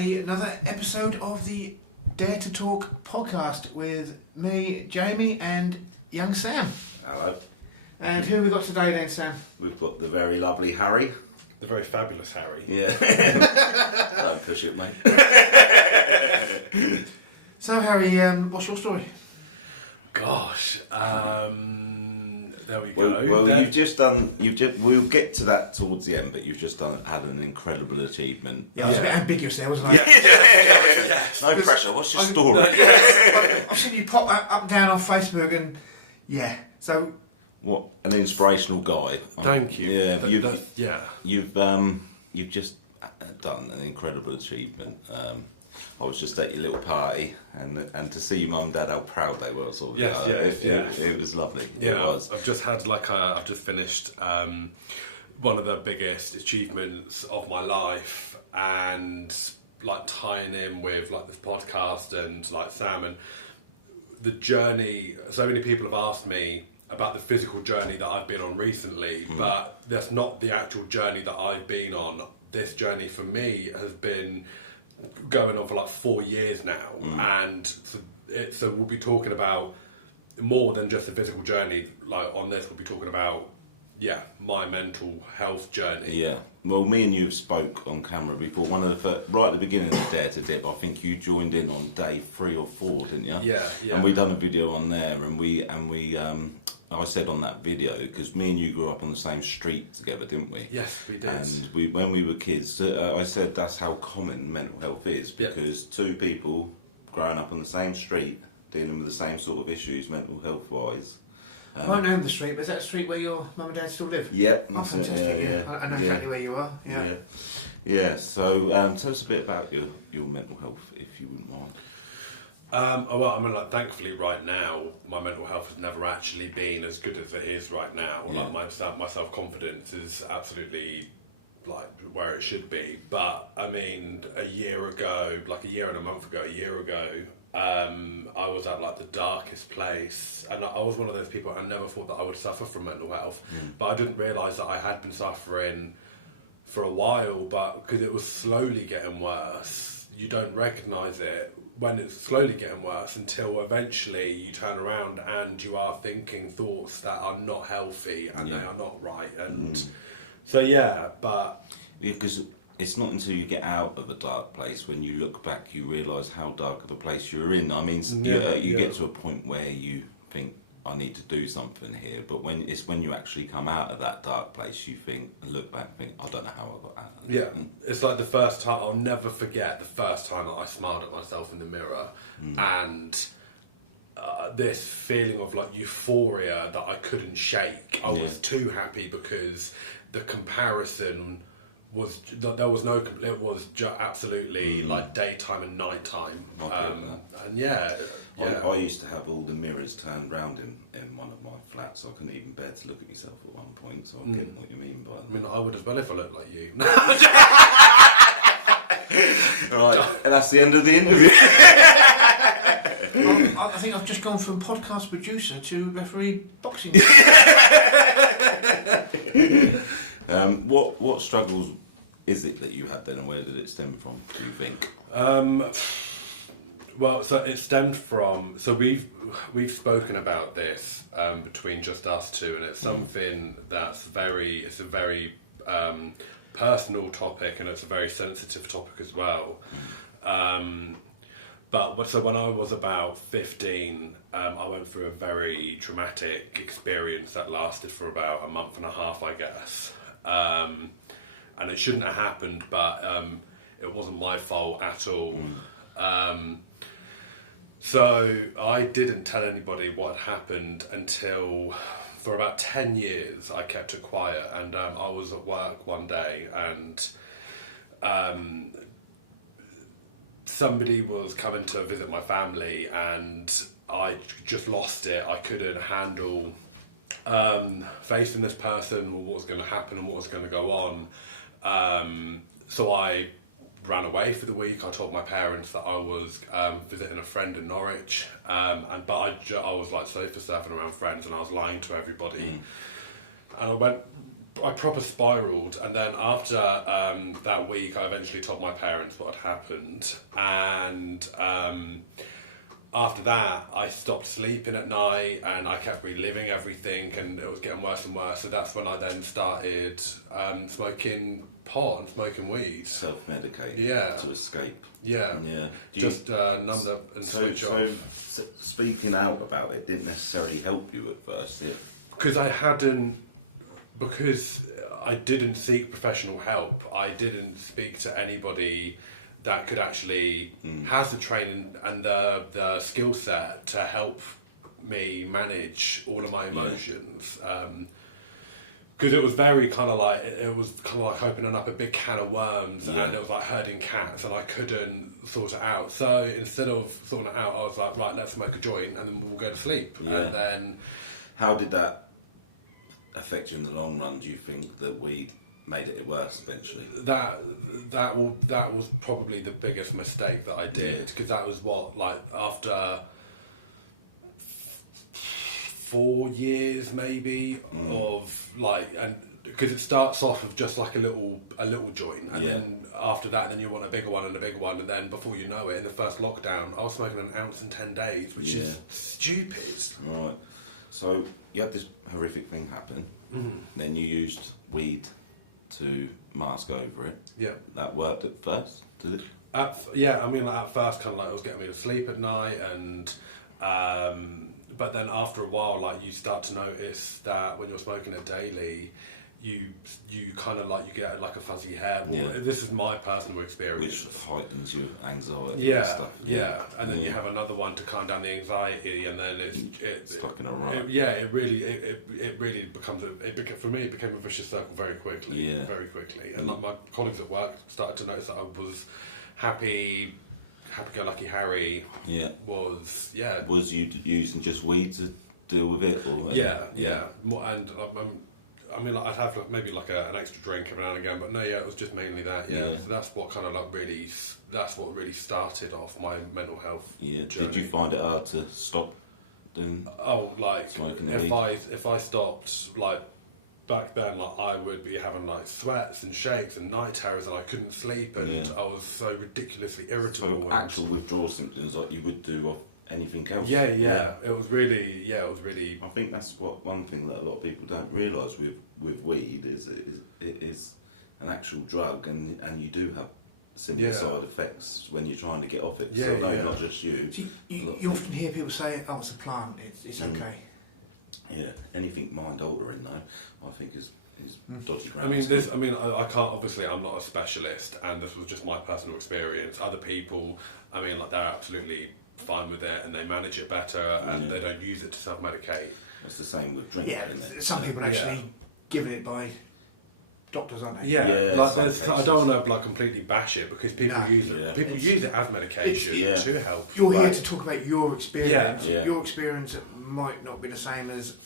another episode of the DareToTalk podcast with me, Jamie, and young Sam. Hello. And who have we got today then, Sam? We've got the very lovely Harry. The very fabulous Harry. Yeah. Don't push it, mate. So, Harry, what's your story? Gosh, there we go. Well, you've just done. We'll get to that towards the end, but you've just had an incredible achievement. Yeah, I was a bit ambiguous there, wasn't I? Yeah. No pressure. What's your story? I've seen you pop that up and down on Facebook, and yeah. So, what an inspirational guy. Thank you. Yeah, you've just done an incredible achievement. I was just at your little party, and to see your mum and dad how proud they were. Sort of, it was lovely. Yeah, it was. I've just had I've just finished one of the biggest achievements of my life, and tying in with this podcast and Sam and the journey. So many people have asked me about the physical journey that I've been on recently, but that's not the actual journey that I've been on. This journey for me has been going on for 4 years now, and so we'll be talking about more than just the physical journey. On this, we'll be talking about my mental health journey. Yeah. Well, me and you spoke on camera before. One of the first, right at the beginning of Dare to Dip, I think you joined in on day 3 or 4, didn't you? Yeah. And we done a video on there, and I said on that video, because me and you grew up on the same street together, didn't we? Yes, we did. And when we were kids, I said that's how common mental health is, because two people growing up on the same street, dealing with the same sort of issues, mental health wise. I don't know the street, but is that a street where your mum and dad still live? Yep. Oh, fantastic! Yeah. I know exactly where you are. Yeah. So tell us a bit about your mental health, if you wouldn't mind. Thankfully, right now, my mental health has never actually been as good as it is right now. Yeah. My self-confidence is absolutely where it should be. But I mean, a year and a month ago, I was at the darkest place, and I was one of those people. I never thought that I would suffer from mental health, but I didn't realise that I had been suffering for a while. But because it was slowly getting worse, you don't recognise it when it's slowly getting worse until eventually you turn around and you are thinking thoughts that are not healthy and they are not right. And because it's not until you get out of a dark place, when you look back, you realise how dark of a place you're in. I mean, you get to a point where you think, I need to do something here, but when you actually come out of that dark place, you look back and think, I don't know how I got out of it. Yeah, it's the first time, I'll never forget the first time that I smiled at myself in the mirror, and this feeling of euphoria that I couldn't shake. I was too happy because the comparison was, there was no, it was absolutely daytime and nighttime. I used to have all the mirrors turned round in one of my flats, so I couldn't even bear to look at myself at one point, so I get what you mean by that. I mean, I would as well if I looked like you. Right, and that's the end of the interview. I think I've just gone from podcast producer to referee boxing. What struggles is it that you had then, and where did it stem from, do you think? Well, so it stemmed from, so we've spoken about this between just us two, and it's something that's it's a very personal topic, and it's a very sensitive topic as well. So when I was about 15, I went through a very traumatic experience that lasted for about a month and a half, I guess. And it shouldn't have happened, but it wasn't my fault at all. So I didn't tell anybody what had happened until, for about 10 years, I kept it quiet. And I was at work one day, and somebody was coming to visit my family, and I just lost it. I couldn't handle facing this person, what was going to happen and what was going to go on. So I ran away for the week. I told my parents that I was visiting a friend in Norwich, but I was sofa surfing around friends, and I was lying to everybody. And I went I proper spiraled, and then after that week, I eventually told my parents what had happened, and after that, I stopped sleeping at night, and I kept reliving everything, and it was getting worse and worse. So that's when I then started smoking pot and smoking weed. Self-medicate. Yeah. To escape. Yeah. Yeah. Just numb up and switch off. So speaking out about it didn't necessarily help you at first, did it? Because I didn't seek professional help. I didn't speak to anybody that could actually has the training and the skill set to help me manage all of my emotions. Because it was very kind of like opening up a big can of worms, and it was like herding cats, and I couldn't sort it out. So instead of sorting it out, I was like, right, let's smoke a joint, and then we'll go to sleep. Yeah. And then, how did that affect you in the long run? Do you think that we made it worse eventually? That was probably the biggest mistake that I did, because that was after 4 years maybe of and because it starts off with just like a little joint, and then after that, then you want a bigger one, and then before you know it, in the first lockdown, I was smoking an ounce in 10 days, which is stupid. Right. So you had this horrific thing happen. Then you used weed to mask over it. Yeah. That worked at first, did it? At first, kind of like it was getting me to sleep at night, and but then after a while, you start to notice that when you're smoking it daily, you kind of you get like a fuzzy hair. This is my personal experience. Which heightens your anxiety and stuff. And then you have another one to calm down the anxiety, and then it's stuck in a rut. It really becomes for me it became a vicious circle very quickly. And my colleagues at work started to notice that I was happy-go-lucky Harry. Was you using just weed to deal with it? Or I'd have maybe an extra drink every now and again, but no, it was just mainly that. So that's what kind of really started off my mental health journey. Did you find it hard to stop doing? Smoking if I stopped, back then, I would be having sweats and shakes and night terrors, and I couldn't sleep, and I was so ridiculously irritable. So actual withdrawal symptoms like you would do of anything else. It was really. I think that's one thing that a lot of people don't realise with weed is it is an actual drug, and you do have similar side effects when you're trying to get off it. Not just you. So you often hear people say, "Oh, it's a plant. It's okay." Yeah, anything mind altering though, I think is dodgy ground. I can't. Obviously, I'm not a specialist, and this was just my personal experience. Other people, they're absolutely fine with it, and they manage it better, and they don't use it to self-medicate. It's the same with drinking. Some people actually given it by doctors, aren't they? I don't want to completely bash it, because people use it. People use it as medication to help. You're here to talk about your experience. Your experience might not be the same as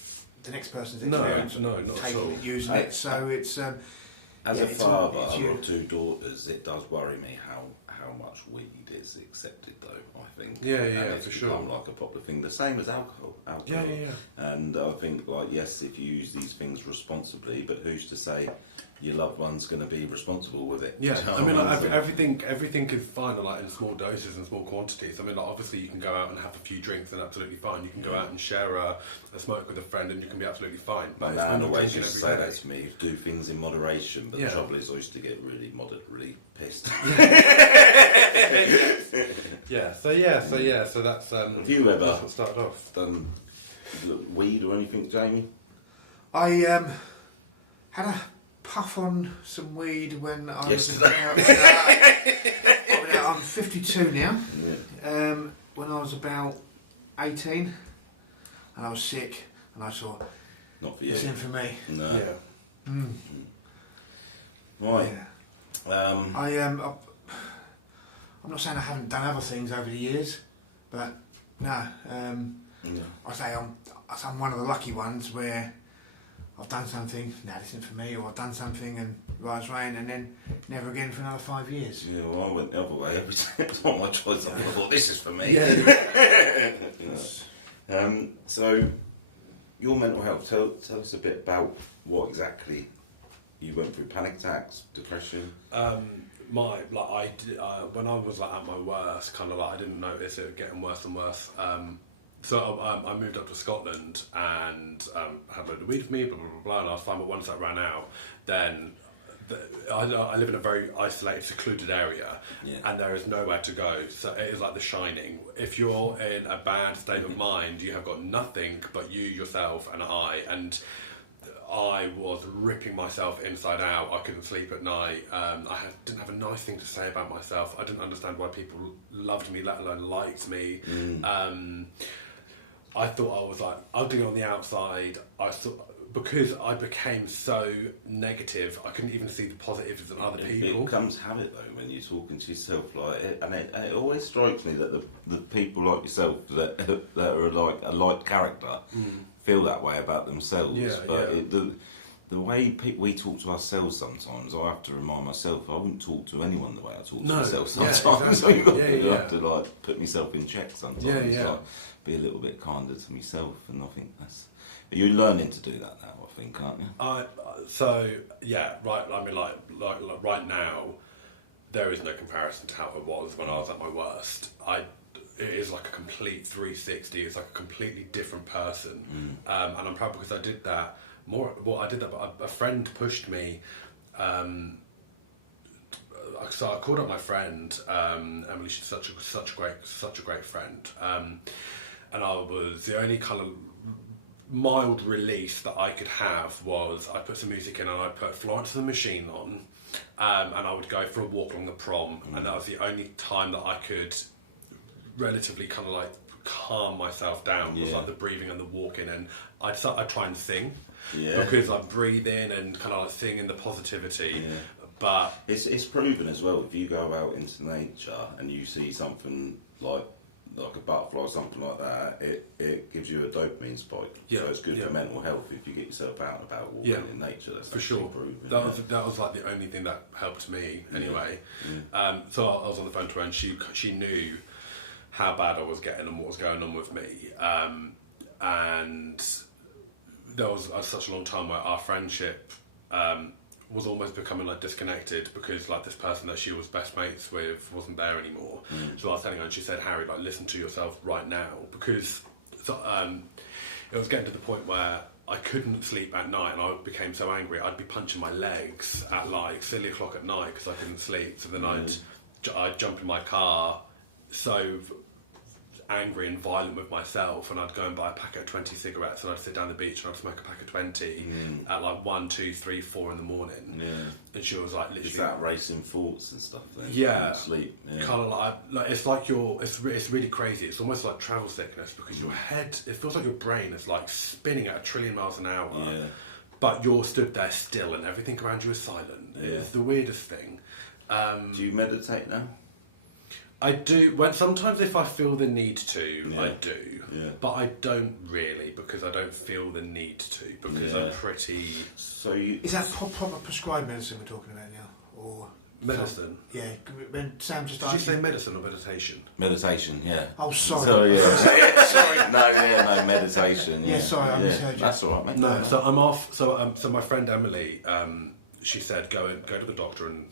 the next person's experience. No, not taking at all. it, using it. So it's as a father of 2 daughters, it does worry me how much weed is accepted, though. I think. It's for sure. Become like a popular thing, the same as alcohol. And I think, yes, if you use these things responsibly, but who's to say your loved one's going to be responsible with it? Everything is fine, in small doses and small quantities. Obviously you can go out and have a few drinks and absolutely fine. You can go out and share a smoke with a friend and you can be absolutely fine. But my man always used to say that to me: do things in moderation. But the trouble is, I used to get really pissed. So that's. Have you ever that's what started off? Done weed or anything, Jamie? I had a puff on some weed when I was about. I'm 52 now. When I was about 18, and I was sick, and I thought, not for you. It's in for me. No. Right. Yeah. I'm not saying I haven't done other things over the years, but no. I say I'm one of the lucky ones where I've done something, this isn't for me, or I've done something and rise rain, and then never again for another 5 years. Yeah, well, I went the other way. Every time I tried something, I thought, this is for me. So, your mental health, tell us a bit about what exactly you went through panic attacks, depression? When I was like at my worst, kind of like I didn't notice it getting worse and worse. So I moved up to Scotland and had a load of weed with me, blah, blah, blah, blah, and I was fine. But once that ran out, then I live in a very isolated, secluded area, and there is nowhere to go. So it is like The Shining. If you're in a bad state of mind, you have got nothing but you, yourself, and I. And I was ripping myself inside out. I couldn't sleep at night. Didn't have a nice thing to say about myself. I didn't understand why people loved me, let alone liked me. I thought I was like ugly on the outside. Because I became so negative, I couldn't even see the positives in other people. It becomes habit though when you're talking to yourself, it always strikes me that the people like yourself that are like a light character feel that way about themselves. The way we talk to ourselves sometimes, I have to remind myself I wouldn't talk to anyone the way I talk to myself sometimes. Exactly. So I have to like put myself in check sometimes. Like, be a little bit kinder to myself, and I think you're learning to do that now, I think, aren't you? Right. I mean, like right now, there is no comparison to how it was when I was at my worst. It is like a complete 360. It's like a completely different person, and I'm proud because I did that. But a friend pushed me. So I called up my friend Emily. She's such a great friend, and I was the only kind of mild release that I could have was I put some music in and I put Florence and the Machine on, and I would go for a walk along the prom, and that was the only time that I could relatively kind of like calm myself down. Was like the breathing and the walking, and I'd try and sing because I breathe in and kind of like sing in the positivity. But it's proven as well. If you go out into nature and you see something like a butterfly or something like that, it gives you a dopamine spike. So it's good for mental health if you get yourself out and about walking in nature. That's for sure. Proven, that was like the only thing that helped me anyway. So I was on the phone to her and she knew how bad I was getting and what was going on with me. And there was such a long time where our friendship was almost becoming like disconnected because like this person that she was best mates with wasn't there anymore. So I was telling her and she said, Harry, like listen to yourself right now, because it was getting to the point where I couldn't sleep at night and I became so angry I'd be punching my legs at like silly o'clock at night because I couldn't sleep. So then I'd jump in my car so angry and violent with myself, and I'd go and buy a packet of 20 cigarettes and I'd sit down the beach and I'd smoke a pack of 20 at like 1, 2, 3, 4 in the morning. And she was like, literally, is that racing thoughts and stuff then? Sleep. Kind of like it's like it's really crazy. It's almost like travel sickness because your head, it feels like your brain is like spinning at 1 trillion miles an hour, but you're stood there still and everything around you is silent. It's the weirdest thing. Do you meditate now? I do. Sometimes if I feel the need to, I do. But I don't really, because I don't feel the need to, because I'm pretty... So is that proper prescribed medicine we're talking about now? Or medicine? When Sam just Did you say medicine or meditation? Meditation, yeah. Oh, sorry. Sorry. No, meditation. Sorry, I misheard you. That's all right, mate. No, so I'm off. So my friend Emily, she said go to the doctor and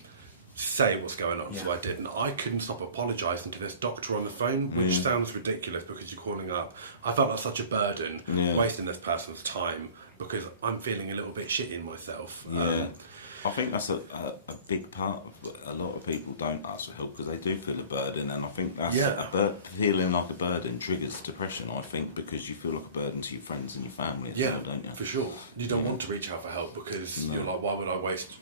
say what's going on. So I did, and I couldn't stop apologising to this doctor on the phone, which sounds ridiculous because you're calling up. I felt like such a burden wasting this person's time because I'm feeling a little bit shitty in myself. I think that's a big part of a lot of people don't ask for help because they do feel a burden, and I think that's feeling like a burden triggers depression, I think, because you feel like a burden to your friends and your family as well, don't you? For sure. You don't want to reach out for help because you're like, why would I waste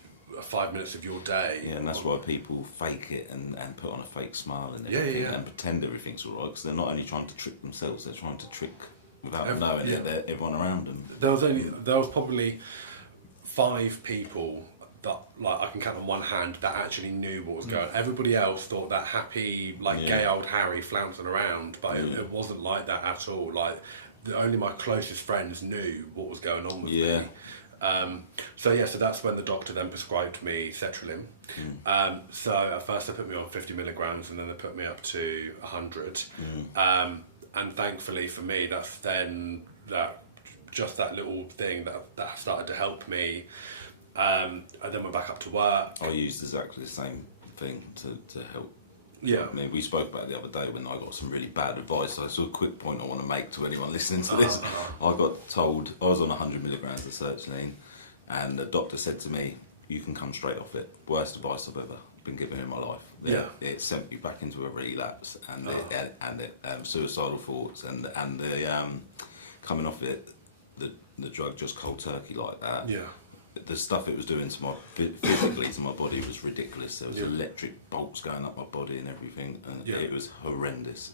5 minutes of your day? And that's why people fake it and put on a fake smile and everything and pretend everything's all right, because they're not only trying to trick themselves, they're trying to trick without knowing everyone around them. There was probably 5 people that like I can count on one hand that actually knew what was going on. Everybody else thought that happy gay old Harry flouncing around, but it wasn't like that at all. Like only my closest friends knew what was going on with me. So that's when the doctor then prescribed me sertraline. So at first they put me on 50 milligrams and then they put me up to 100. And thankfully for me, that's then that little thing that started to help me. and then went back up to work. I used exactly the same thing to help. Yeah. I mean, we spoke about it the other day when I got some really bad advice. So it's a quick point I want to make to anyone listening to this. I got told I was on 100 milligrams of sertraline, and the doctor said to me, "You can come straight off it." Worst advice I've ever been given in my life. It sent me back into a relapse, and suicidal thoughts, and the coming off it, the drug just cold turkey like that. Yeah. The stuff it was doing to my physically to my body was ridiculous. There was electric bolts going up my body and everything, and it was horrendous.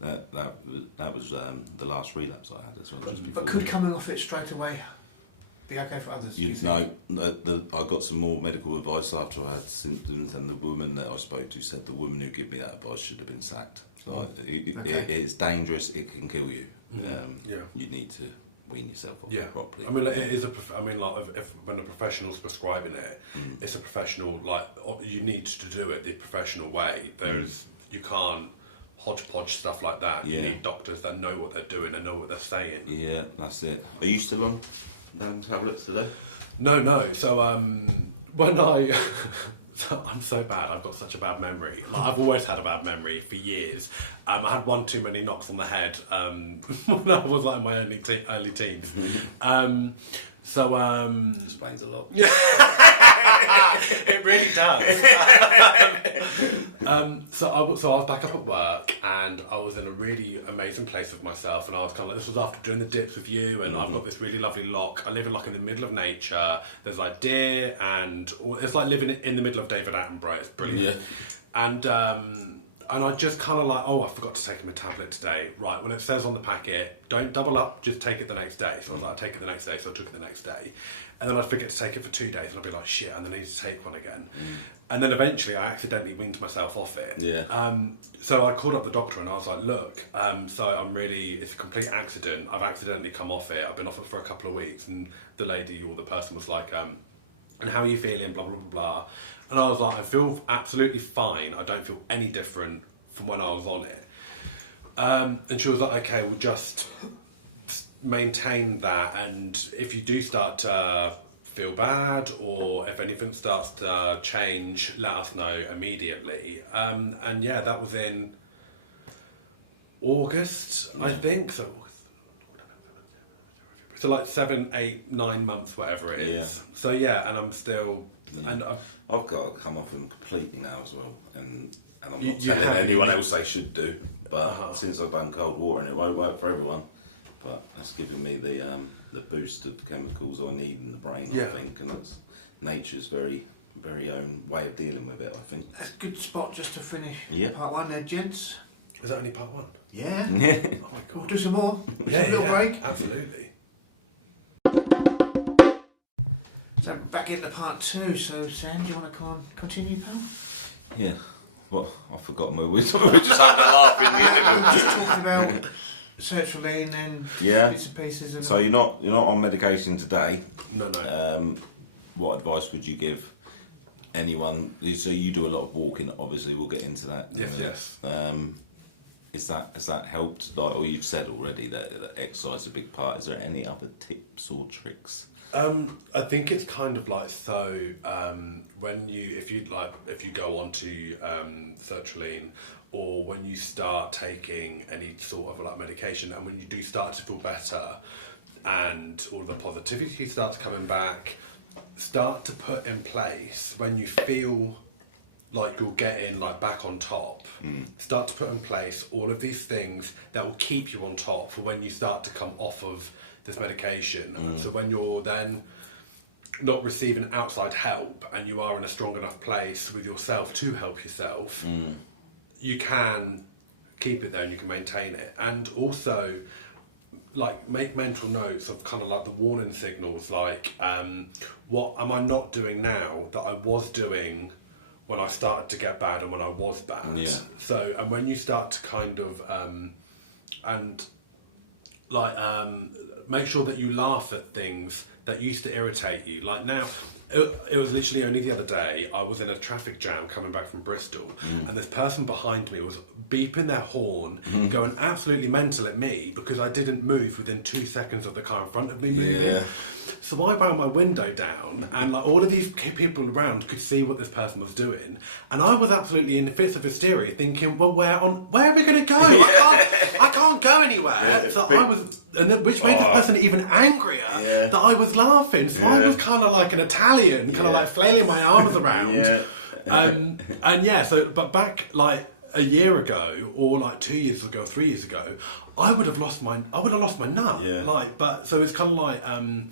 That was the last relapse I had as well. But could coming off it straight away be okay for others? I got some more medical advice after I had symptoms, and the woman that I spoke to said the woman who gave me that advice should have been sacked. It's dangerous. It can kill you. You need to wean yourself off properly. I mean, it is when a professional's prescribing it, it's a professional. Like, you need to do it the professional way. You can't hodgepodge stuff like that. You need doctors that know what they're doing and know what they're saying. Yeah, that's it. Are you still on tablets today? No. So when I I'm so bad. I've got such a bad memory. Like, I've always had a bad memory for years. I had one too many knocks on the head when I was like in my early teens. Explains a lot. It really does. So I was back up at work, and I was in a really amazing place with myself, and I was kind of like, this was after doing the dips with you, and I've got this really lovely lock. I live in the middle of nature. There's like deer, and it's like living in the middle of David Attenborough. It's brilliant. Yeah. And I just kind of like, I forgot to take my tablet today. Right, well, it says on the packet, don't double up, just take it the next day. So I was like, I'll take it the next day, so I took it the next day. And then I'd forget to take it for 2 days, and I'd be like, shit, and then I need to take one again. And then eventually I accidentally weaned myself off it. Yeah. So I called up the doctor, and I was like, look, so it's a complete accident. I've accidentally come off it. I've been off it for a couple of weeks. And the lady or the person was like, and how are you feeling, blah, blah, blah, blah. And I was like, I feel absolutely fine. I don't feel any different from when I was on it. And she was like, okay, we'll just maintain that. And if you do start to feel bad, or if anything starts to change, let us know immediately. And yeah, that was in August, I think. So like 7, 8, 9 months, whatever it is. Yeah. So yeah, and I'm still... And I've got to come off them completely now as well, and I'm not telling anyone else they should do, but since I've done cold water, and it won't work for everyone, but that's giving me the boost of chemicals I need in the brain, I think, and that's nature's very, very own way of dealing with it, I think. That's a good spot just to finish part one there, gents. Is that only part one? Yeah. Oh my God. We'll do some more. Have a little break. Absolutely. So back into part 2. So Sam, do you want to continue, pal? Yeah. Well, I've forgotten where we were just having a laugh in the We were just talking about sertraline and bits and pieces. And so you're not on medication today. No. What advice would you give anyone? So you do a lot of walking. Obviously, we'll get into that. Yes. Has that helped? Like, or you've said already that exercise is a big part. Is there any other tips or tricks? I think it's kind of like if you go onto sertraline, or when you start taking any sort of like medication, and when you do start to feel better, and all the positivity starts coming back, start to put in place when you feel like you're getting like back on top. Start to put in place all of these things that will keep you on top for when you start to come off of this medication. So when you're then not receiving outside help, and you are in a strong enough place with yourself to help yourself, you can keep it there and you can maintain it. And also, like, make mental notes of kind of like the warning signals, like what am I not doing now that I was doing when I started to get bad and when I was bad. So, and when you start to kind of make sure that you laugh at things that used to irritate you. Like now, it was literally only the other day, I was in a traffic jam coming back from Bristol, and this person behind me was beeping their horn, going absolutely mental at me because I didn't move within 2 seconds of the car in front of me moving. So I wound my window down, and like all of these people around could see what this person was doing, and I was absolutely in fits of hysteria, thinking, well, where are we going to go? I can't go anywhere. So I was, which made the person even angrier that I was laughing. So I was kind of like an Italian, kind of like flailing my arms around. But back like a year ago, or like 2 years ago, 3 years ago, I would have lost my nut. Yeah. But so it's kind of like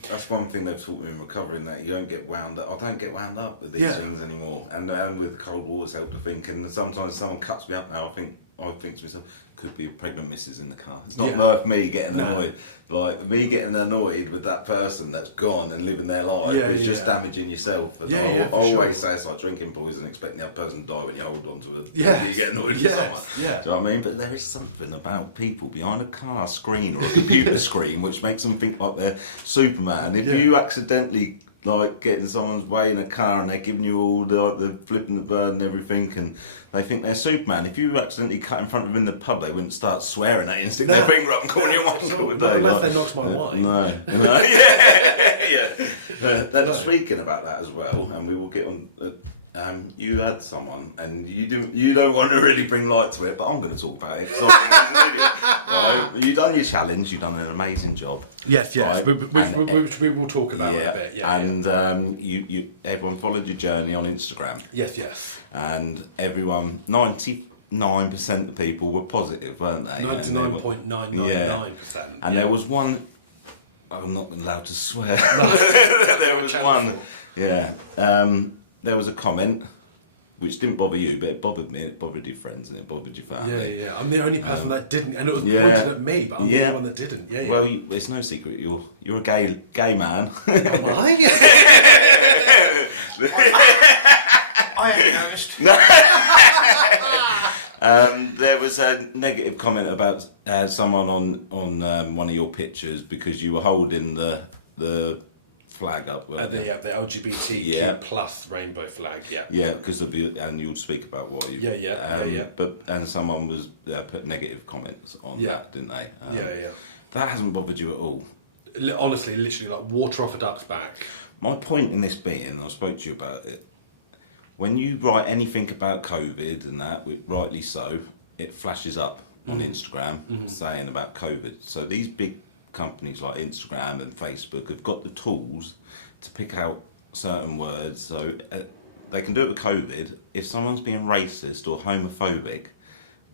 that's one thing they've taught me in recovering, that you don't get wound up. I don't get wound up with these things anymore. And with cold water's helped to think. And sometimes someone cuts me up now, I think to myself, could be a pregnant missus in the car. It's not like me getting annoyed. Like me getting annoyed with that person that's gone and living their life is just damaging yourself. And I always say it's like drinking poison, expecting the other person to die when you hold on to it. You get annoyed with someone. Do you know what I mean? But there is something about people behind a car screen or a computer screen which makes them think like they're Superman. If you accidentally like get in someone's way in a car and they're giving you all the flipping the bird and everything, and they think they're Superman. If you accidentally cut in front of them in the pub, they wouldn't start swearing at you and stick their finger up and calling you one sort of day. Unless they knocked my wife. No. They're speaking about that as well, and we will get on. You had someone, and you don't want to really bring light to it, but I'm going to talk about it. Right? You've done your challenge. You've done an amazing job. Yes. Right? Which we will talk about in a bit. Everyone followed your journey on Instagram. Yes. And everyone, 99% of the people were positive, weren't they? 99.999%. And there was one. I'm not allowed to swear. There was one. Yeah. There was a comment which didn't bother you, but it bothered me. It bothered your friends and it bothered your family. Yeah. I'm the only person that didn't, and it was pointed at me, but I'm the only one that didn't. Yeah. Well, it's no secret. You're a gay man. Am I? I haven't noticed. There was a negative comment about someone on one of your pictures because you were holding the flag up. The LGBTQ plus rainbow flag. Yeah, because and you'll speak about what you. And someone was put negative comments on that, didn't they? That hasn't bothered you at all. Honestly, literally, like water off a duck's back. My point in this being, I spoke to you about it. When you write anything about COVID and that, rightly so, it flashes up on Instagram saying about COVID. So these big companies like Instagram and Facebook have got the tools to pick out certain words. So they can do it with COVID. If someone's being racist or homophobic,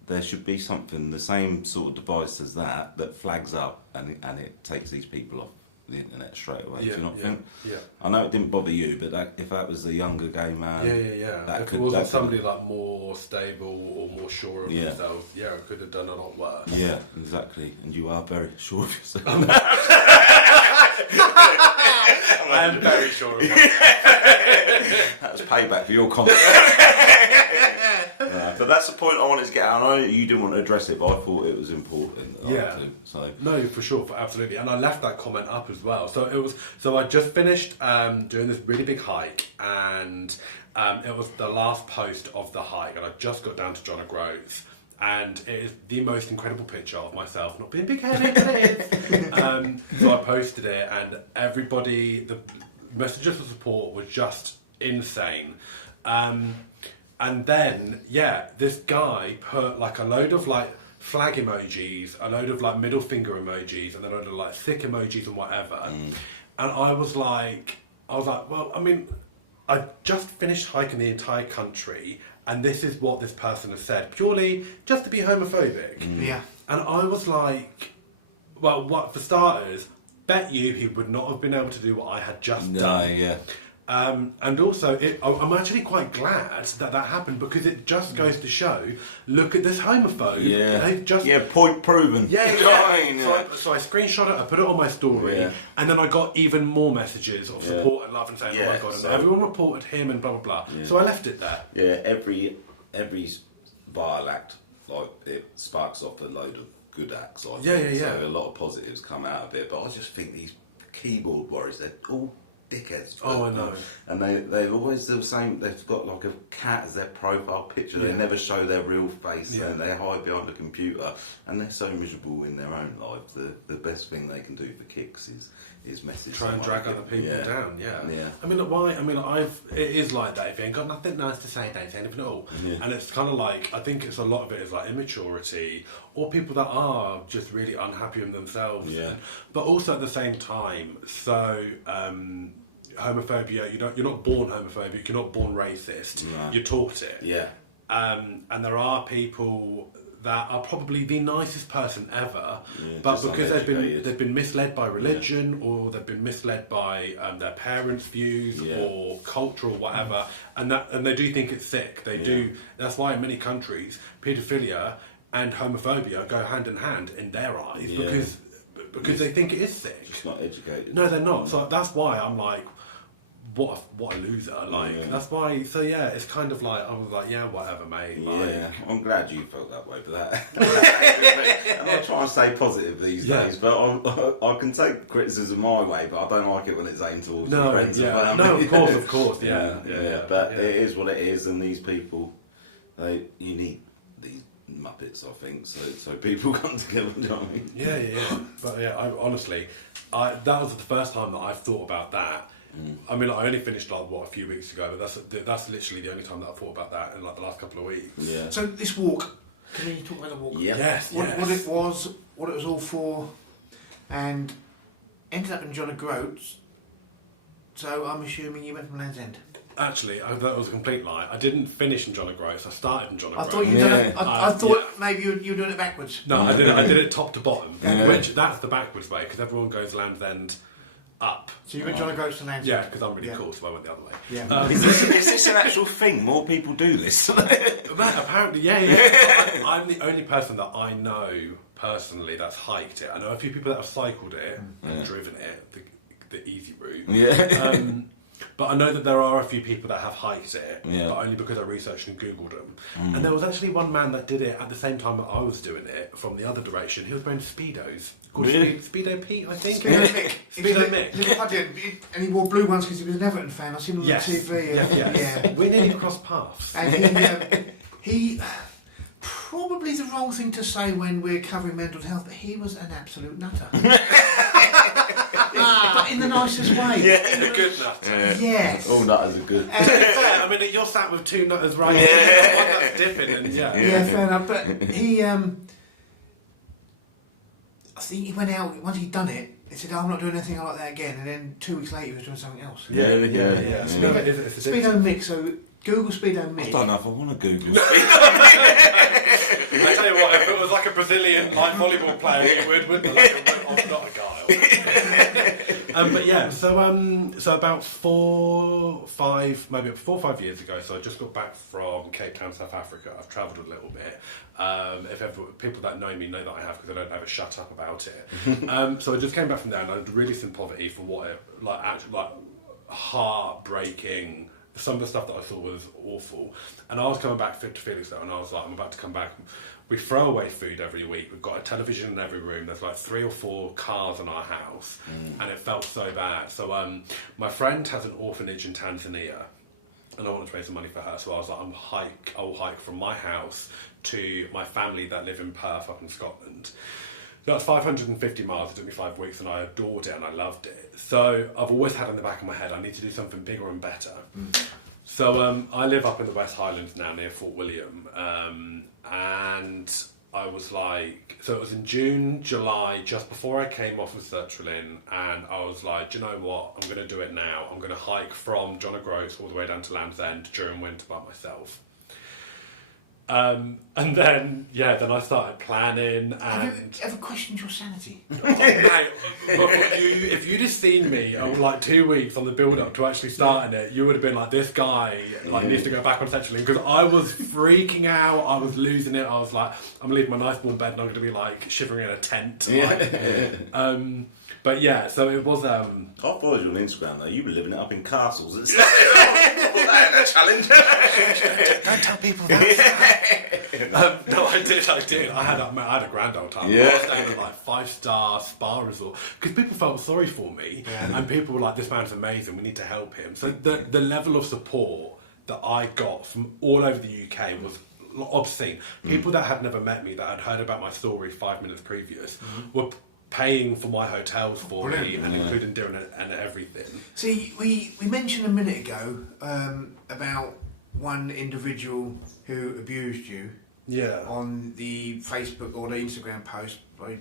there should be something, the same sort of device as that flags up and it takes these people off the internet straight away. Do you not think? Yeah. I know it didn't bother you, but if that was a younger gay man, If it wasn't somebody like more stable or more sure of themselves, it could have done a lot worse. Yeah, exactly. And you are very sure of yourself. I am very sure of myself. That was payback for your comment. But that's the point I wanted to get out. I know you didn't want to address it, but I thought it was important. No, for sure, absolutely. And I left that comment up as well. So I just finished doing this really big hike, and it was the last post of the hike, and I just got down to John O'Groats. And it is the most incredible picture of myself not being big-headed. So I posted it, and everybody, the messages of support were just insane. And then, this guy put like a load of like flag emojis, a load of like middle finger emojis, and a load of like thick emojis and whatever. And I was like, well, I mean, I just finished hiking the entire country, and this is what this person has said, purely just to be homophobic. Yeah. And I was like, well, what for starters, bet you he would not have been able to do what I had just done. Yeah. And also, I'm actually quite glad that happened, because it just goes to show, look at this homophobe. Point proven. So I screenshot it, I put it on my story, and then I got even more messages of support and love and saying, oh my god, and everyone reported him and blah blah blah. Yeah. So I left it there. Yeah, every vile act, like, it sparks off a load of good acts. So a lot of positives come out of it, but I just think these keyboard warriors, they're all dickheads. Oh, I know. And they're always the same. They've got like a cat as their profile picture. They never show their real face. And they hide behind the computer. And they're so miserable in their own life. The best thing they can do for kicks is message. Try and drag other people down. Yeah. I mean, it is like that. If you ain't got nothing nice to say, don't say anything at all. And it's kind of like, I think it's a lot of it is like immaturity, or people that are just really unhappy with themselves. But also at the same time, so homophobia, you're not born homophobic, you're not born racist. You're taught it. And there are people that are probably the nicest person ever, but because they've been misled by religion, or they've been misled by their parents' views or culture or whatever, and they do think it's sick. They do. That's why in many countries, paedophilia and homophobia go hand in hand in their eyes, because they think it is sick. Just not educated. No, they're not. So that's why I'm like, what a loser. Like, that's why. So it's kind of like, I was like, whatever, mate. Like, I'm glad you felt that way for that. I'm not trying to stay positive these days, but I can take criticism my way, but I don't like it when it's aimed towards my friends. No, of course, But it is what it is, and these people, you need these Muppets, I think, so people come together. Do you know what I mean? But I honestly, that was the first time that I've thought about that. I mean, I only finished a few weeks ago, but that's literally the only time that I thought about that in like the last couple of weeks. So this walk, can you talk about the walk? What it was, what it was all for, and ended up in John O'Groats. So I'm assuming you went from Land's End. Actually, that was a complete lie. I didn't finish in John O'Groats. I started in John O'Groats. I thought you'd done it. I thought maybe you were doing it backwards. No, I did it top to bottom, which that's the backwards way, because everyone goes Land's End up. So you went John O'Groats to Land's End? Yeah, because I'm really cool, so I went the other way. Is this an actual thing? More people do this? Apparently, I'm the only person that I know personally that's hiked it. I know a few people that have cycled it and driven it, the easy route. But I know that there are a few people that have hiked it, but only because I researched and Googled them. And there was actually one man that did it at the same time that I was doing it from the other direction. He was wearing Speedos. Really? Speedo Pete, I think. Speedo Mick. Speedo Mick. And he wore blue ones because he was an Everton fan. I seen him on TV. We nearly crossed paths. And he probably the wrong thing to say when we're covering mental health, but he was an absolute nutter. But in the nicest way. In a good nutter. Yes. All nutters are good. I mean, you're sat with two nutters right here. One that's dipping, and fair enough. But he, I think he went out, once he'd done it, he said, I'm not doing anything like that again. And then 2 weeks later, he was doing something else. Speedo Mick, so Google Speedo Mick. I don't know if I want to Google I tell you what, if it was like a Brazilian volleyball player, it would be like not a guile. But so about 4 or 5 years ago, so I just got back from Cape Town, South Africa. I've travelled a little bit. People that know me know that I have, because I don't ever shut up about it. So I just came back from there, and I'd really seen poverty for what it, heartbreaking. Some of the stuff that I thought was awful. And I was coming back fit to Felix though, and I was like, I'm about to come back. We throw away food every week. We've got a television in every room. There's like 3 or 4 cars in our house. And it felt so bad. So my friend has an orphanage in Tanzania, and I wanted to raise some money for her. So I was like, I'll hike from my house to my family that live in Perth up in Scotland. That's 550 miles. It took me 5 weeks, and I adored it and I loved it. So I've always had in the back of my head, I need to do something bigger and better. So I live up in the West Highlands now, near Fort William, and I was like, so it was in June, July, just before I came off of sertraline, and I was like, do you know what? I'm going to do it now. I'm going to hike from John O'Groats all the way down to Land's End during winter by myself. And then I started planning. And have you ever questioned your sanity? Mate, if you'd have seen me over 2 weeks on the build-up to actually starting it, you would have been like, this guy needs to go back on sertraline, because I was freaking out. I was losing it. I was like, I'm gonna leave my nice warm bed and I'm gonna be shivering in a tent. But yeah, so it was. I followed you on Instagram though. You were living it up in castles. That a challenge. Don't tell people that. No, I did. I had a grand old time. Yeah. I was staying at like 5-star spa resort because people felt sorry for me, and people were like, "This man's amazing. We need to help him." So the level of support that I got from all over the UK was obscene. People that had never met me, that had heard about my story 5 minutes previous, were paying for my hotels for me and including dinner and everything. See, we mentioned a minute ago about one individual who abused you on the Facebook or the Instagram post by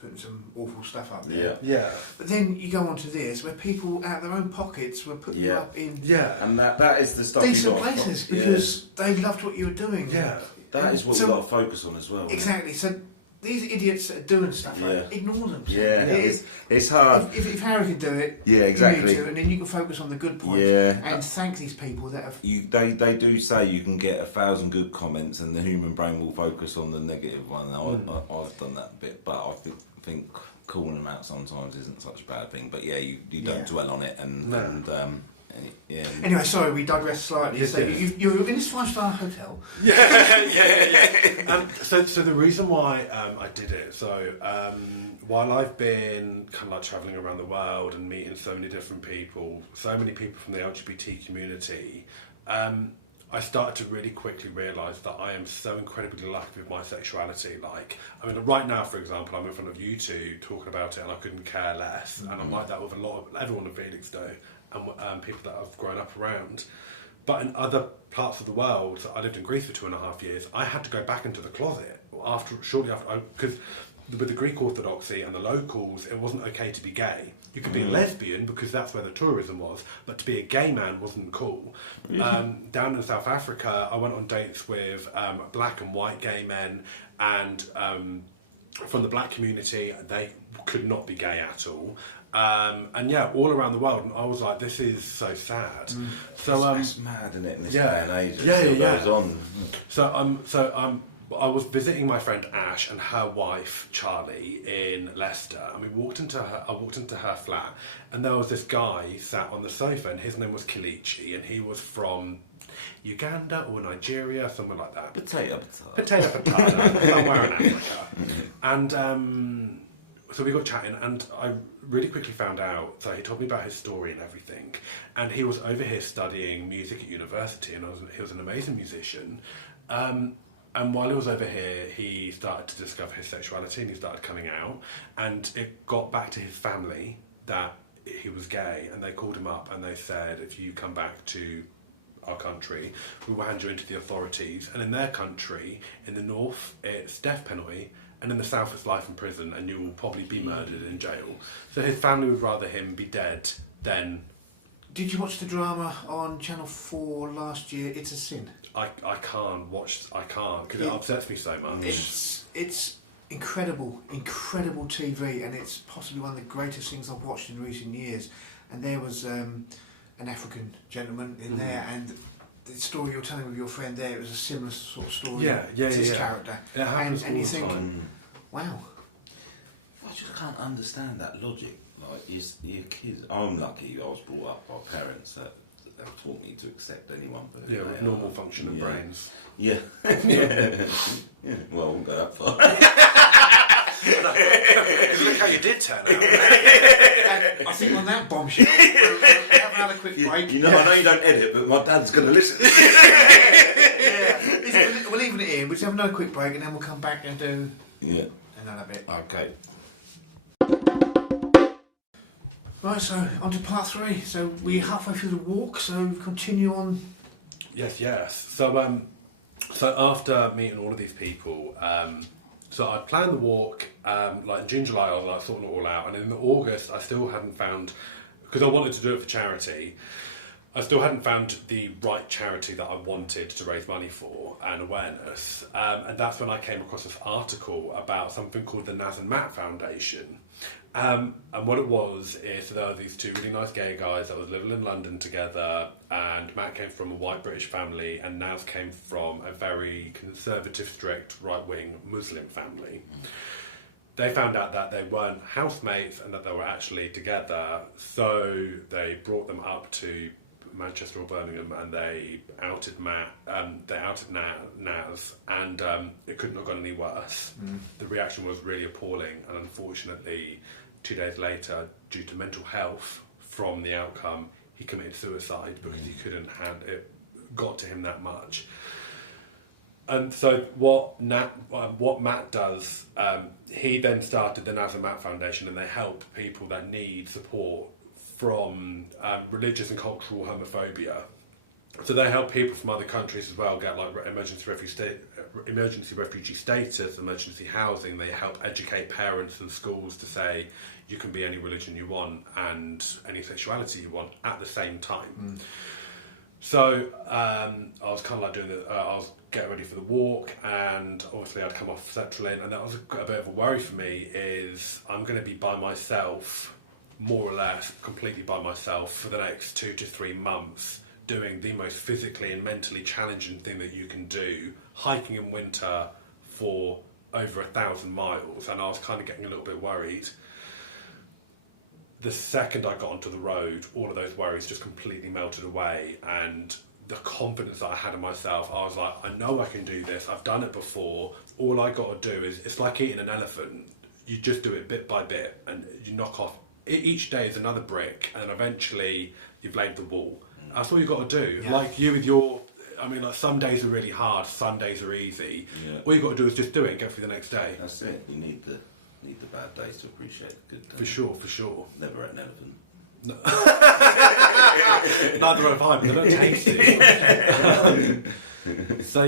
putting some awful stuff up there. Yeah. But then you go on to this, where people out of their own pockets were putting you up in and that is the stuff decent places because they loved what you were doing. Yeah. That is what we've got to focus on as well. Exactly. So these idiots that are doing stuff, ignore them. It's hard. If Harry can do it, exactly. you need to, and then you can focus on the good points and thank these people that have. They do say you can get 1,000 good comments, and the human brain will focus on the negative one. I've done that bit, but I think calling them out sometimes isn't such a bad thing. But you don't dwell on it, Anyway, sorry, we digress slightly. So you're in this 5-star hotel. So the reason why I did it, while I've been kind of like travelling around the world and meeting so many different people, so many people from the LGBT community, I started to really quickly realise that I am so incredibly lucky with my sexuality. Right now, for example, I'm in front of you two talking about it and I couldn't care less. And I'm like that with everyone in Felixstowe and people that I've grown up around. But in other parts of the world, I lived in Greece for 2.5 years, I had to go back into the closet shortly after, because with the Greek Orthodoxy and the locals, it wasn't okay to be gay. You could be a lesbian because that's where the tourism was, but to be a gay man wasn't cool. Down in South Africa, I went on dates with black and white gay men, and from the black community, they could not be gay at all. All around the world, and I was like, this is so sad. So it's mad, isn't it, in this day and age? It goes on. I was visiting my friend Ash and her wife Charlie in Leicester, and I walked into her flat, and there was this guy sat on the sofa, and his name was Kilichi, and he was from Uganda or Nigeria, somewhere like that. Potato, somewhere in Africa. And so we got chatting, and I really quickly found out, so he told me about his story and everything, and he was over here studying music at university, and he was an amazing musician. And while he was over here, he started to discover his sexuality, and he started coming out, and it got back to his family that he was gay, and they called him up and they said, if you come back to our country, we will hand you into the authorities. And in their country, in the north, it's death penalty, and in the south, it's life in prison, and you will probably be murdered in jail. So his family would rather him be dead than... Did you watch the drama on Channel 4 last year, It's a Sin? I can't because it upsets me so much. It's incredible TV, and it's possibly one of the greatest things I've watched in recent years. And there was an African gentleman in there, and the story you're telling with your friend there, it was a similar sort of story to his character. And you think, wow. I just can't understand that logic. Like, your kids. I'm lucky I was brought up by parents that taught me to accept anyone. With normal functioning brains. Yeah. Well, we'll go that far. Look how you did turn out. I think on that bombshell, we'll have another quick break. I know you don't edit, but my dad's going to listen. We're leaving it in. We'll just have another quick break, and then we'll come back and do another bit. Okay. Right, so on to part 3. So we're halfway through the walk, so continue on. Yes. So after meeting all of these people, so I planned the walk, like in June, July, I was like sorting it all out, and in August I still hadn't found, because I wanted to do it for charity, I still hadn't found the right charity that I wanted to raise money for and awareness, and that's when I came across this article about something called the Naz and Matt Foundation. And what it was is, so there were these two really nice gay guys that was living in London together, and Matt came from a white British family, and Naz came from a very conservative, strict, right-wing Muslim family. They found out that they weren't housemates and that they were actually together, so they brought them up to Manchester or Birmingham, and they outed Naz, and it couldn't have gone any worse. The reaction was really appalling, and unfortunately 2 days later, due to mental health from the outcome, he committed suicide because he couldn't handle it. Got to him that much. And so what Matt does, he then started the Naz and Matt Foundation, and they help people that need support from religious and cultural homophobia. So they help people from other countries as well get like emergency refugee status, emergency housing. They help educate parents and schools to say you can be any religion you want and any sexuality you want at the same time. So I was kind of like doing I was getting ready for the walk, and obviously I'd come off sertraline, and that was a bit of a worry for me. Is I'm going to be by myself, more or less completely by myself, for the next 2 to 3 months, doing the most physically and mentally challenging thing that you can do, hiking in winter for over 1,000 miles, and I was kind of getting a little bit worried. The second I got onto the road, all of those worries just completely melted away, and the confidence that I had in myself, I was like, I know I can do this, I've done it before, all I got to do is, it's like eating an elephant, you just do it bit by bit, and you knock off, each day is another brick, and eventually you've laid the wall. That's all you've got to do. Yeah. Like you with your, I mean, like some days are really hard, some days are easy. Yeah. All you've got to do is just do it and go through the next day. That's it, you need the bad days to appreciate the good days. For sure. Never ate an elephant. No. Neither have I, but they don't taste it. So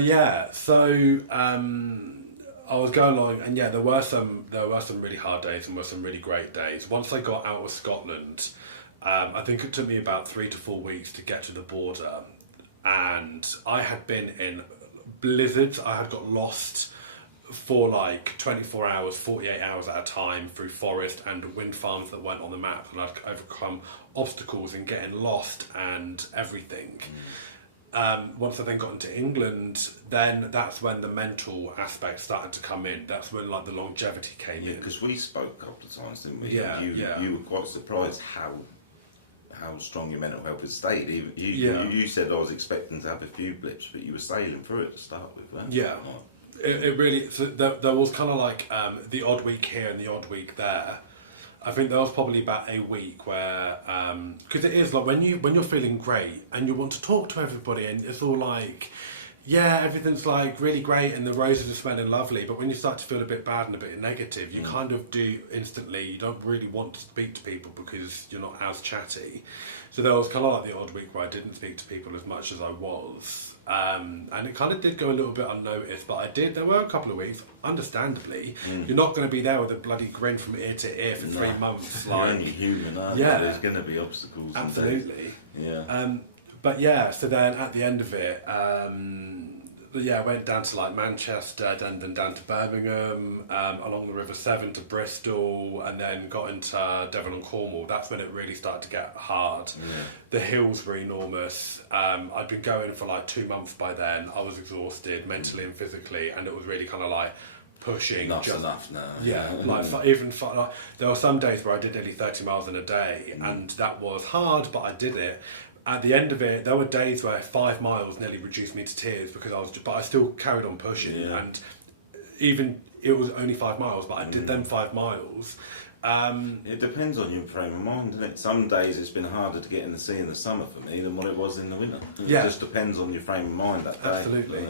I was going along, and there were some really hard days and were some really great days. Once I got out of Scotland, I think it took me about 3 to 4 weeks to get to the border, and I had been in blizzards. I had got lost for like 24 hours, 48 hours at a time through forest and wind farms that weren't on the map, and I'd overcome obstacles in getting lost and everything. Once I then got into England, then that's when the mental aspect started to come in. That's when like the longevity came in. Because we spoke a couple of times, didn't we? You were quite surprised how strong your mental health has stayed. You said I was expecting to have a few blips, but you were sailing through it to start with, weren't you? Yeah. It really, so there was kind of like the odd week here and the odd week there. I think there was probably about a week where, because it is like when you're feeling great and you want to talk to everybody and it's all like, everything's like really great and the roses are smelling lovely, but when you start to feel a bit bad and a bit negative, you kind of do instantly, you don't really want to speak to people because you're not as chatty. So there was kind of like the odd week where I didn't speak to people as much as I was. And it kind of did go a little bit unnoticed, but there were a couple of weeks, understandably. You're not going to be there with a bloody grin from ear to ear for 3 months. You're only human, aren't you? There's going to be obstacles. Absolutely. But so then at the end of it, I went down to like Manchester, then down to Birmingham, along the River Severn to Bristol, and then got into Devon and Cornwall. That's when it really started to get hard. The hills were enormous. I'd been going for like 2 months by then. I was exhausted mentally and physically, and it was really kind of like pushing. Not enough now. There were some days where I did nearly 30 miles in a day, and that was hard, but I did it. At the end of it, there were days where 5 miles nearly reduced me to tears because but I still carried on pushing, and even it was only 5 miles, but I did them 5 miles. It depends on your frame of mind, doesn't it? Some days it's been harder to get in the sea in the summer for me than what it was in the winter. It just depends on your frame of mind that day. Absolutely,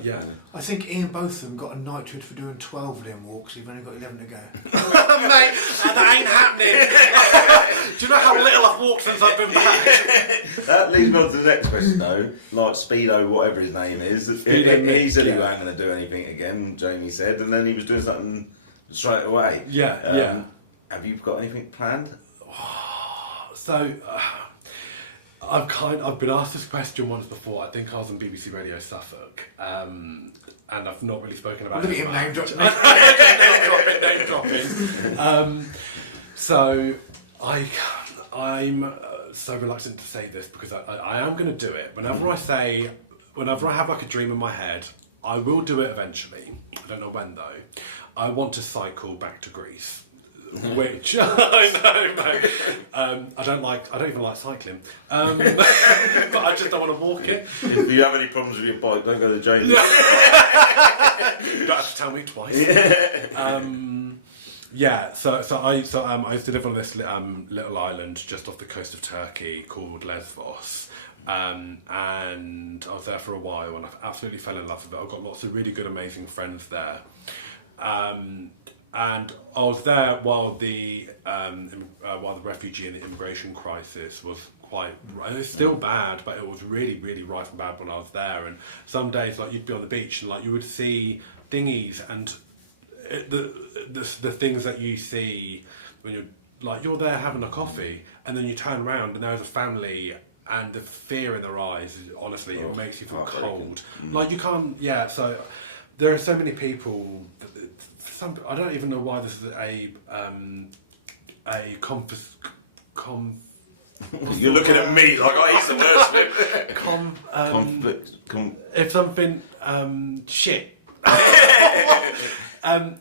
I think Ian Botham got a knighthood for doing 12 of them walks. You've only got 11 to go. Mate, that ain't happening. Do you know how little I've walked since I've been back? That leads me on to the next question though. Like Speedo, whatever his name is, he said he wasn't going to do anything again, Jamie said, and then he was doing something straight away. Have you got anything planned? So, I've been asked this question once before. I think I was on BBC Radio Suffolk, and I've not really spoken about it. Look at him name dropping. So, I'm so reluctant to say this because I am going to do it. Whenever I have like a dream in my head, I will do it eventually. I don't know when though. I want to cycle back to Greece. which I know, mate. I don't even like cycling, but I just don't want to walk it. If you have any problems with your bike, don't go to jail. You don't have to tell me twice. So I used to live on this little island just off the coast of Turkey called Lesbos. And I was there for a while, and I absolutely fell in love with it. I've got lots of really good, amazing friends there. And I was there while the refugee and the immigration crisis was quite. It was still bad, but it was really, really rife and bad when I was there. And some days, like, you'd be on the beach and like you would see dinghies and the things that you see when you're there having a coffee, and then you turn around and there's a family. And the fear in their eyes, honestly, it makes you feel cold. Like, you can't. Yeah. So there are so many people. I don't even know why this is You're looking at me like I used the worst bit. If something shit. A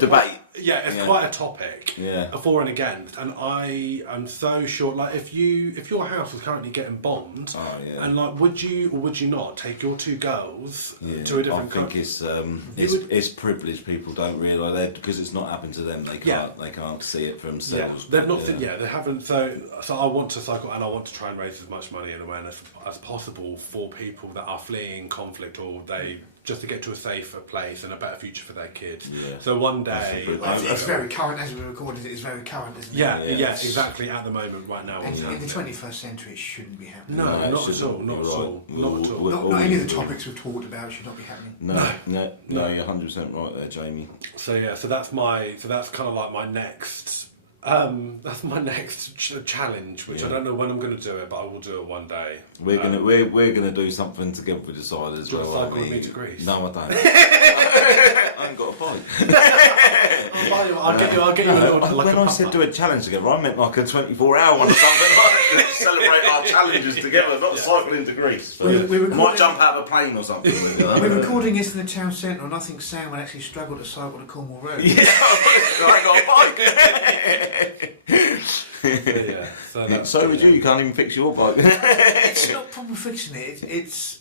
debate. Yeah, it's quite a topic. Yeah. For and against, and I am so sure. Like, if your house was currently getting bombed, and like, would you or would you not take your two girls to a different country? I think it's privileged. People don't realise that because it's not happened to them. They can't see it for themselves. They've not. They haven't. So I want to cycle, and I want to try and raise as much money and awareness as possible for people that are fleeing conflict, or just to get to a safer place and a better future for their kids. Yeah. So one day... It's very current, as we recorded, it's very current, isn't it? Yeah, exactly, at the moment, right now. And in the 21st century, it shouldn't be happening. No, not at all. Not any of the topics we've talked about should not be happening. No, you're 100% right there, Jamie. So that's kind of like my next... that's my next challenge, which I don't know when I'm going to do it, but I will do it one day. We're gonna do something together with Decide as well. Cycle with me to Greece? No, I don't. I haven't got a bike. I'll get you a little. When I said do a challenge together, I meant like a 24-hour one or something. Like, celebrate our challenges together, not cycling to Greece. We might jump out of a plane or something. We're recording this in the town centre, and I think Sam would actually struggle to cycle to Cornwall Road. Yeah, I got a bike. So would you. You can't even fix your bike. It's not problem fixing it. It's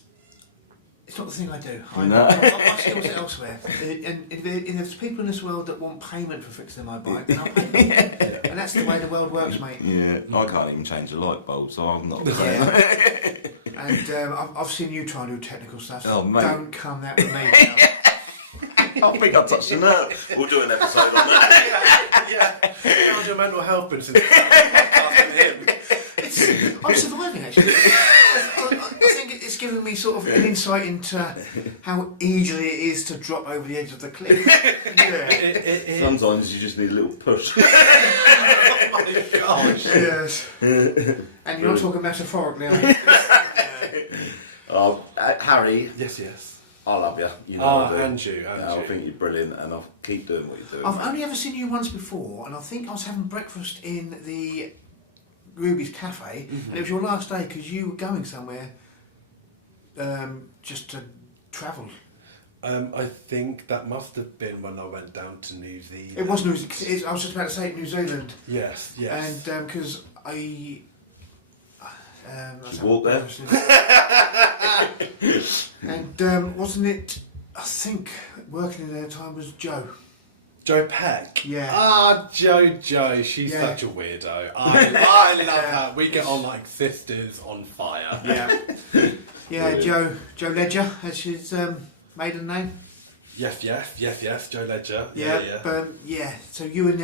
not the thing I do. My skills are elsewhere. And if there's people in this world that want payment for fixing my bike, then I'll pay them. And that's the way the world works, mate. Yeah, I can't even change a light bulb, so I'm not. And I've seen you try and do technical stuff. So mate. Don't come that with me. I think I touched a nerve. We'll do an episode on that. How's your mental health been since I'm surviving, actually. I think it's given me sort of an insight into how easily it is to drop over the edge of the cliff. Sometimes you just need a little push. Oh my gosh. Yes. And you're not talking metaphorically, are you? Oh, Harry. Yes. I love you. You know I do. And you. I think you're brilliant, and I'll keep doing what you're doing. I've only ever seen you once before, and I think I was having breakfast in the Ruby's Cafe, and it was your last day because you were going somewhere just to travel. I think that must have been when I went down to New Zealand. It was New Zealand. I was just about to say New Zealand. Yes. And because I walked there. And wasn't it? I think working in their time was Joe. Joe Peck? Yeah. Joe, she's such a weirdo. I love her. We get on like sisters on fire. Yeah. Joe Ledger, that's his maiden name. Yes, Joe Ledger. So you and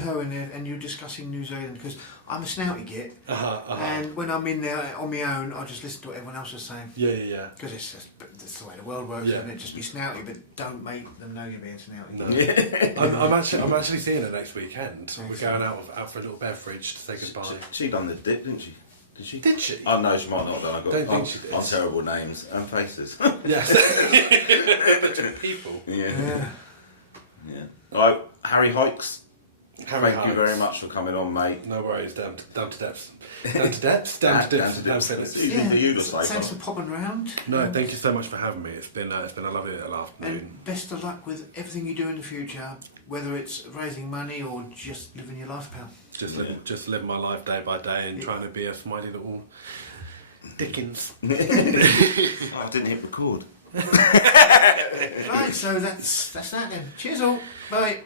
her in there, and you're discussing New Zealand because I'm a snouty git, and when I'm in there on my own, I just listen to what everyone else is saying. Yeah. Because it's the way the world works, isn't it? Just be snouty, but don't make them know you're being snouty. No. I'm actually seeing her next weekend. We're going out for a little beverage to say goodbye. She done the dip, didn't she? Did she? Oh no, she might not have done. Don't think she did. I'm terrible names and faces. Yes. People. Yeah. All right, Harry Hikes. Thank you very much for coming on, mate. No worries. Down to depths. Down to depths. It's easy for you to say. Thanks for popping round. No, thank you so much for having me. It's been a lovely little afternoon. And best of luck with everything you do in the future. whether it's raising money or just living your life, pal. Just living my life day by day and trying to be a smiley little Dickens. I didn't hit record. Right, so that's that then. Cheers all. Bye.